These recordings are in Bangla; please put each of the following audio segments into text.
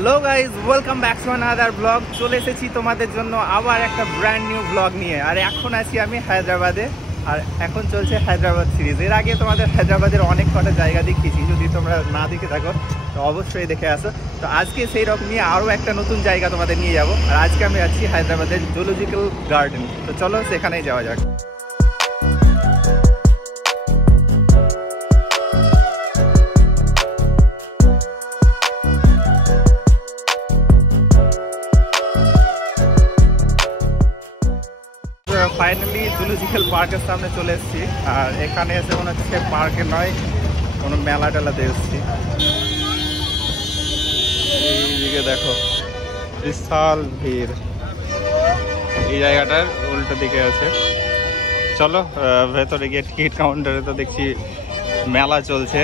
Hello guys, welcome back to another blog. চলে এসেছি তোমাদের জন্য আবার একটা ব্র্যান্ড নিউ ব্লগ নিয়ে। আর এখন আছি আমি হায়দ্রাবাদে, আর এখন চলছে হায়দ্রাবাদ সিরিজ। এর আগে তোমাদের হায়দ্রাবাদের অনেক কটা জায়গা দেখিয়েছি, যদি তোমরা না দেখে থাকো তো অবশ্যই দেখে আসো। তো আজকে সেই রকম নিয়ে আরও একটা নতুন জায়গা তোমাদের নিয়ে যাবো। আর আজকে আমি আছি হায়দ্রাবাদের জুলজিক্যাল গার্ডেন। তো চলো সেখানেই যাওয়া যাক। ফাইনালি জুলজিক্যাল পার্কের সামনে চলে এসেছি। আর এখানে এসে মনে হচ্ছে পার্কে নয়, কোনো মেলা টেলাতে এসেছি। এইদিকে দেখো বিশাল ভিড়, এই জায়গাটার উল্টো দিকে আছে। চলো ভেতরে গিয়ে টিকিট কাউন্টারে তো দেখছি মেলা চলছে।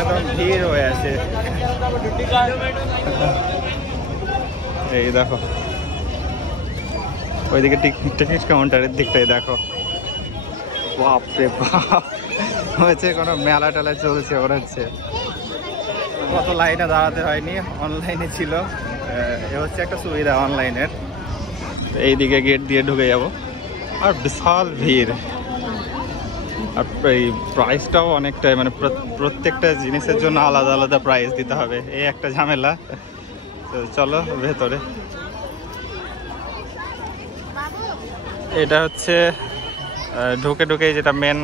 একদম ভিড় হয়ে আছে। এই দেখো ওইদিকে টিকিট কাউন্টারের দিকটাই দেখো, বাপরে বাপ, হয়েছে কোনো মেলা টেলা চলছে ওর হচ্ছে। কত লাইনে দাঁড়াতে হয়নি, অনলাইনে ছিল। এ হচ্ছে একটা সুবিধা অনলাইনের। এইদিকে গেট দিয়ে ঢুকে যাব। আর বিশাল ভিড়, আর এই প্রাইসটাও অনেকটাই, মানে প্রত্যেকটা জিনিসের জন্য আলাদা আলাদা প্রাইস দিতে হবে, এই একটা ঝামেলা। তো চলো ভেতরে। এটা হচ্ছে ঢুকে ঢুকে যেটা মেন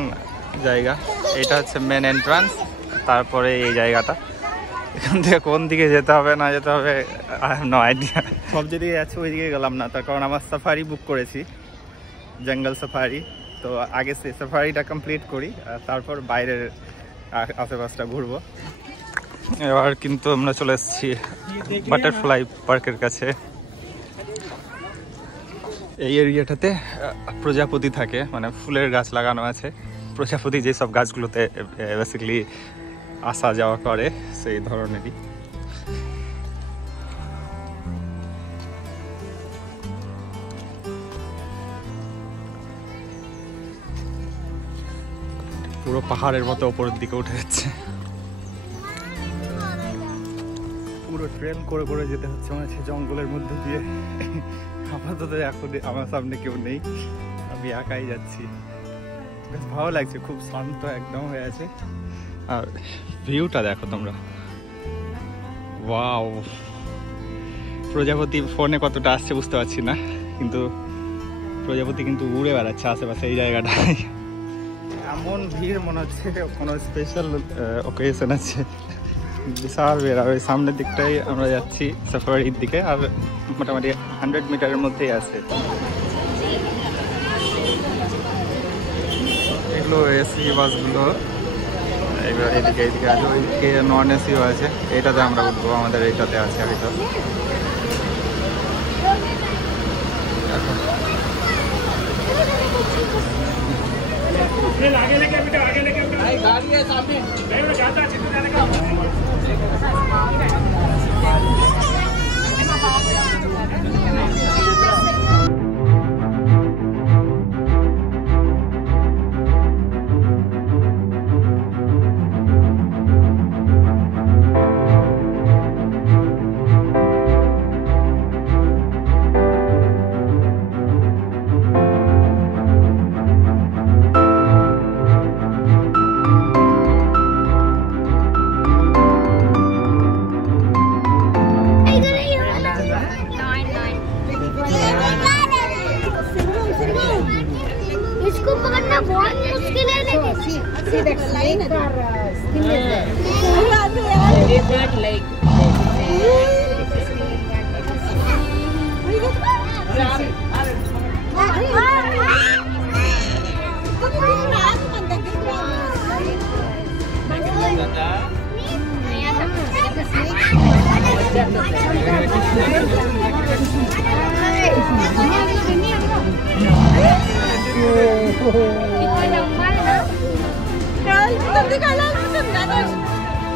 জায়গা, এটা হচ্ছে মেন এন্ট্রান্স। তারপরে এই জায়গাটা, এখান থেকে কোন দিকে যেতে হবে না যেতে হবে আই হ্যাভ নো আইডিয়া। সব যেদিকে যাচ্ছে ওই দিকে গেলাম না, তার কারণ আমার সাফারি বুক করেছি, জঙ্গল সাফারি। তো আগে সে সাফারিটা কমপ্লিট করি, আর তারপর বাইরের আশেপাশটা ঘুরবো। এবার কিন্তু আমরা চলে এসেছি বাটারফ্লাই পার্কের কাছে। এই এরিয়াটাতে প্রজাপতি থাকে, মানে ফুলের গাছ লাগানো আছে। প্রজাপতি যেসব গাছগুলোতে বেসিক্যালি আসা যাওয়া করে সেই ধরনেরই। পুরো পাহাড়ের মতো ওপরের দিকে উঠে যাচ্ছে, পুরো ট্রেন করে করে যেতে হচ্ছে মনে হচ্ছে জঙ্গলের মধ্যে দিয়ে। আপাতত এখন আমার সামনে কেউ নেই, আমি একাই যাচ্ছি। বেশ ভালো লাগছে, খুব শান্ত একদম হয়ে আছে। আর ভিউটা দেখো তোমরা, ওয়াও। প্রজাপতি ফোনে কতটা আসছে বুঝতে পারছি না, কিন্তু প্রজাপতি কিন্তু উড়ে বেড়াচ্ছে আশেপাশে এই জায়গাটায়। এমন ভিড় মনে হচ্ছে কোনো স্পেশাল অকেশন আছে, বিশাল ভিড়। আর ওই সামনের দিকটাই আমরা যাচ্ছি সাফারির দিকে, আর মোটামুটি 100 মিটারের মধ্যেই আছে। এগুলো এসি বাসগুলো, এবার এদিকে এদিকে আছে, ওইদিকে নন এসিও আছে। এইটাতে আমরা উঠবো, আমাদের এইটাতে আছে। আর এটা आगे लेके भाई गाड़ी है सामने, मैं जाता चित्त जाने का।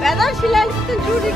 Pedal silang kita judi.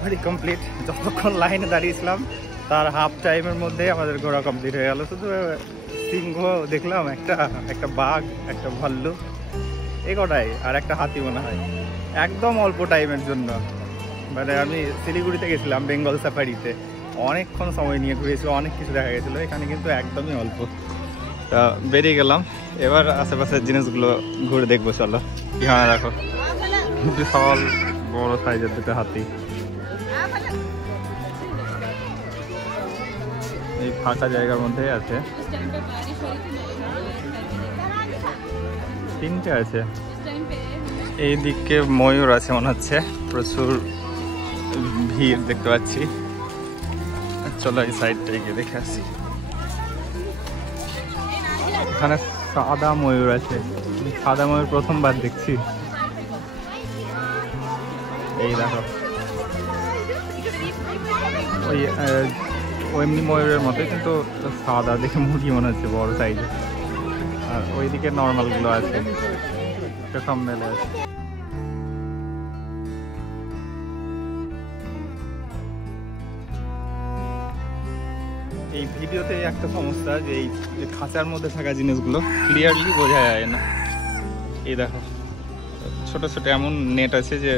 Safari complete. যতক্ষণ লাইনে দাঁড়িয়েছিলাম তার হাফ টাইমের মধ্যে আমাদের ঘোরা কমপ্লিট হয়ে গেল। শুধু সিংহ দেখলাম, একটা বাঘ, একটা ভাল্লুক, এই কটাই, আর একটা হাতি মনে হয়, একদম অল্প টাইমের জন্য। মানে আমি শিলিগুড়িতে গেছিলাম বেঙ্গল সাফারিতে, অনেকক্ষণ সময় নিয়ে ঘুরেছিল, অনেক কিছু দেখা গেছিলো। এখানে কিন্তু একদমই অল্প। তা বেরিয়ে গেলাম, এবার আশেপাশের জিনিসগুলো ঘুরে দেখবো। চলো। এখানে দেখো বিশাল বড় সাইজের দুটো হাতি। এই ফাঁকা জায়গার মধ্যে আছে, তিনটে আছে। এই দিকে ময়ূর আছে মনে হচ্ছে, প্রচুর ভিড় দেখতে পাচ্ছি। চলো এই সাইডটা গিয়ে দেখে আসি। এখানে সাদা ময়ূর আছে, সাদা ময়ূর প্রথমবার দেখছি। এই দেখো, ওই এমনি ময়ূরের মতো, কিন্তু সাদা দেখে মুরগি মনে হচ্ছে, বড় সাইজে। আর ওইদিকে নর্মালগুলো আছে, সব মেলে আছে। এই ভিডিওতে একটা সমস্যা, যে এই খাঁচার মধ্যে থাকা জিনিসগুলো ক্লিয়ারলি বোঝা যায় না। এই দেখো ছোট ছোট এমন নেট আছে যে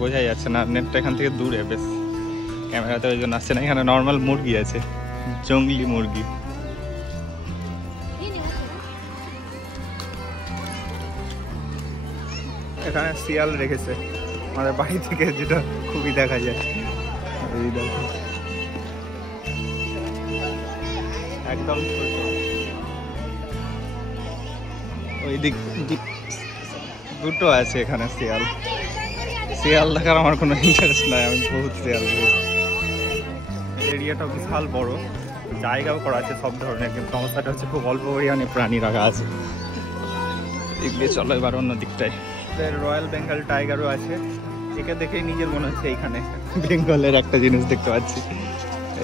বোঝাই যাচ্ছে না। নেটটা এখান থেকে দূরে, বেশ ক্যামেরাতে ওই জন্য আসছে না। এখানে নর্মাল মুরগি আছে, জঙ্গলি মুরগি। এখানে শিয়াল রেখেছে আমাদের বাড়ি থেকে, যেটা খুবই দেখা যায়। এই দেখো একদম ছোট। ওই দিক দুটো আছে এখানে শিয়াল। শিয়াল দেখার আমার কোনো ইন্টারেস্ট নাই, আমি বহুত শিয়াল দেখেছি। এরিয়াটা বিশাল বড়, জায়গাও করা আছে সব ধরনের, কিন্তু সমস্যাটা হচ্ছে খুব অল্প পরিমাণে প্রাণী রাখা আছে। এগিয়ে চলো এবার অন্য দিকটায়। রয়্যাল বেঙ্গল টাইগারও আছে, একে দেখেই নিজের মনে হচ্ছে এইখানে বেঙ্গলের একটা জিনিস দেখতে পাচ্ছি।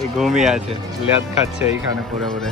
এই ঘুমিয়ে আছে, ল্যাদ খাচ্ছে এইখানে পরে পরে।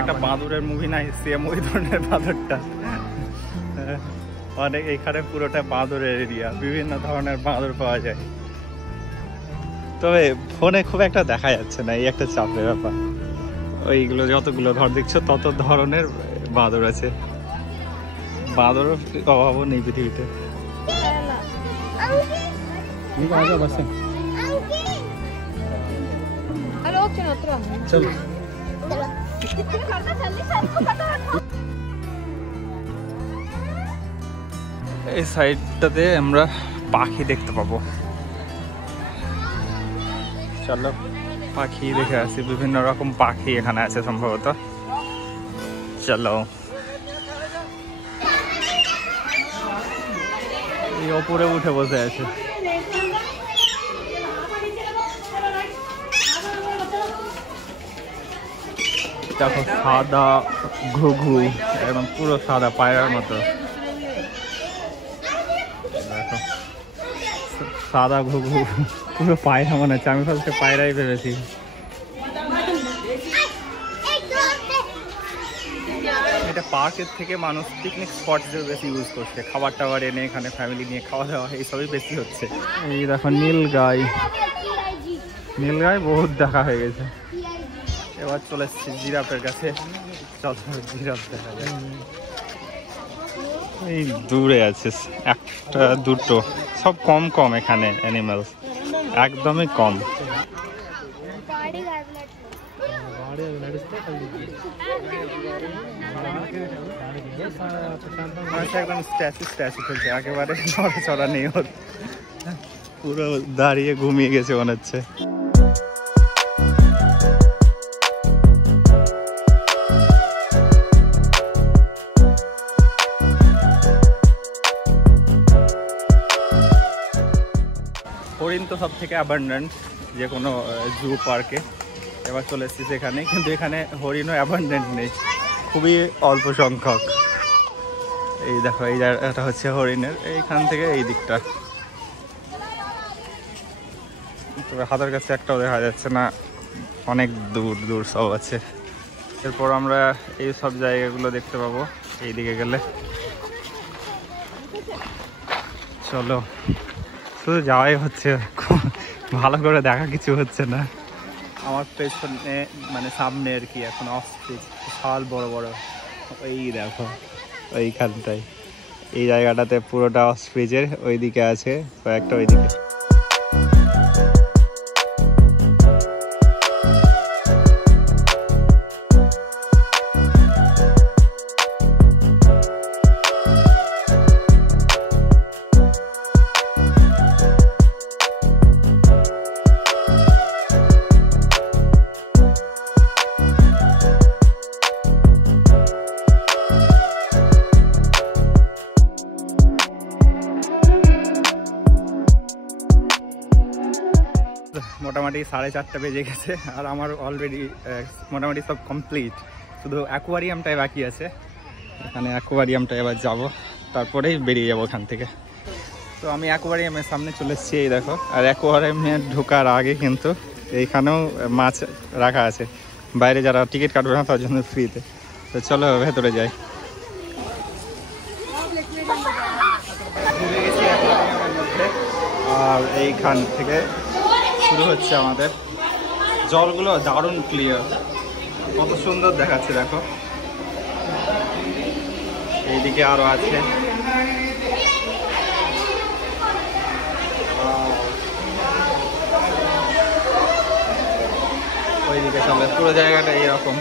একটা বাঁদরের মুভি নাই, সেম ওই ধরনের বাঁদরটা। অনেক এখানে পুরোটা বাঁদরের এরিয়া, বিভিন্ন ধরনের বাঁদর পাওয়া যায়। তবে ফোনে খুব একটা দেখা যাচ্ছে না, এই একটা চাপের ব্যাপার। ওইগুলো যতগুলো ধর দেখছো তত ধরনের বাঁদর আছে। বাঁদরের অভাবও নেই পৃথিবীতে। চলো এই সাইডটাতে আমরা পাখি দেখতে পাবো। চলো পাখি দেখে আসি, বিভিন্ন রকম পাখি এখানে আছে সম্ভবত। চলো এই ওপরে উঠে বসে আছে। দেখো সাদা ঘুঘু, একদম পুরো সাদা পায়রার মতো। দেখো সাদা ঘুঘু, পুরো পায়রা মনে হচ্ছে। আমি ফার্স্টে পায়রাই ভেবেছি। এটা পার্কের থেকে মানুষ পিকনিক স্পট হিসেবে বেশি ইউজ করছে। খাবার টাবার এনে এখানে ফ্যামিলি নিয়ে খাওয়া দাওয়া এইসবই বেশি হচ্ছে। এই দেখো নীল গাই, নীল গাই বহুত দেখা হয়ে গেছে। এবার চলে এসছি জিরাফের কাছে। চল জিরাফ দেখা যায়। এই দূরে আছে একটা দুটো, সব কম কম এখানে অ্যানিমালস, একদমই কম। একদম স্ট্যাচু স্ট্যাচু চলছে, একেবারে নড়াচড়া নেই ওর, পুরো দাঁড়িয়ে ঘুমিয়ে গেছে মনে হচ্ছে। হরিণ তো সব থেকে অ্যাবান্ডেন্ট যে কোনো জু পার্কে, এবার চলে এসেছি সেখানে, কিন্তু এখানে হরিণও অ্যাবান্ডেন্ট নেই, খুবই অল্প সংখ্যক। এই দেখো এই জায়গাটা হচ্ছে হরিণের, এইখান থেকে এই দিকটা, তবে হাতের কাছে একটাও দেখা যাচ্ছে না, অনেক দূর দূর সব আছে। এরপর আমরা এই সব জায়গাগুলো দেখতে পাবো এই দিকে গেলে। চলো, শুধু যাওয়াই হচ্ছে, ভালো করে দেখা কিছু হচ্ছে না। আমার পেছনে মানে সামনে আর কি এখন অস্ট্রিচ, বিশাল বড় বড়, ওই দেখো ওইখানটায়, এই জায়গাটাতে পুরোটা অস্ট্রিচের, ওইদিকে আছে কয়েকটা ওইদিকে। মোটামুটি 4:30 বেজে গেছে, আর আমার অলরেডি মোটামুটি সব কমপ্লিট, শুধু অ্যাকোয়ারিয়ামটাই বাকি আছে। এখানে অ্যাকোয়ারিয়ামটা এবার যাব, তারপরেই বেরিয়ে যাবো ওখান থেকে। তো আমি অ্যাকোয়ারিয়ামের সামনে চলে এসেছি, এই দেখো। আর অ্যাকোয়ারিয়ামে ঢোকার আগে কিন্তু এইখানেও মাছ রাখা আছে, বাইরে যারা টিকিট কাটবে না তার জন্য ফ্রিতে। তো চলো ভেতরে যাই। আর এইখান থেকে শুরু হচ্ছে আমাদের, জলগুলো দারুণ ক্লিয়ার, কত সুন্দর দেখাচ্ছে দেখো। এইদিকে আরো আছে, ওইদিকে চলে, পুরো জায়গাটা এইরকম।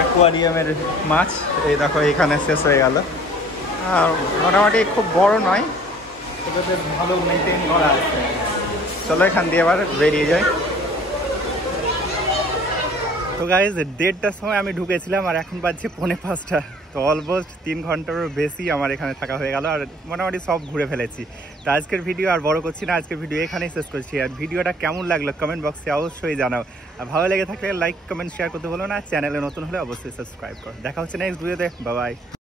অ্যাকোয়ারিয়ামের মাছ, এই দেখো এখানে শেষ হয়ে গেল। আর মোটামুটি খুব বড় নয়, এটাতে ভালো মেনটেন করা আছে। চলো এখান দিয়ে আবার বেরিয়ে যাই। তো গাইজ 1:30টার সময় আমি ঢুকেছিলাম, আর এখন বাজছে 4:45। তো অলমোস্ট 3 ঘন্টারও বেশি আমার এখানে থাকা হয়ে গেল, আর মোটামুটি সব ঘুরে ফেলেছি। তো আজকের ভিডিও আর বড় করছি না, আজকের ভিডিও এখানেই শেষ করছি। আর ভিডিওটা কেমন লাগলো কমেন্ট বক্সে অবশ্যই জানাও, আর ভালো লেগে থাকলে লাইক কমেন্ট শেয়ার করতে বলো না, চ্যানেলে নতুন হলে অবশ্যই সাবস্ক্রাইব করো। দেখা হচ্ছে নেক্সট ভিডিওতে, বাই বাই।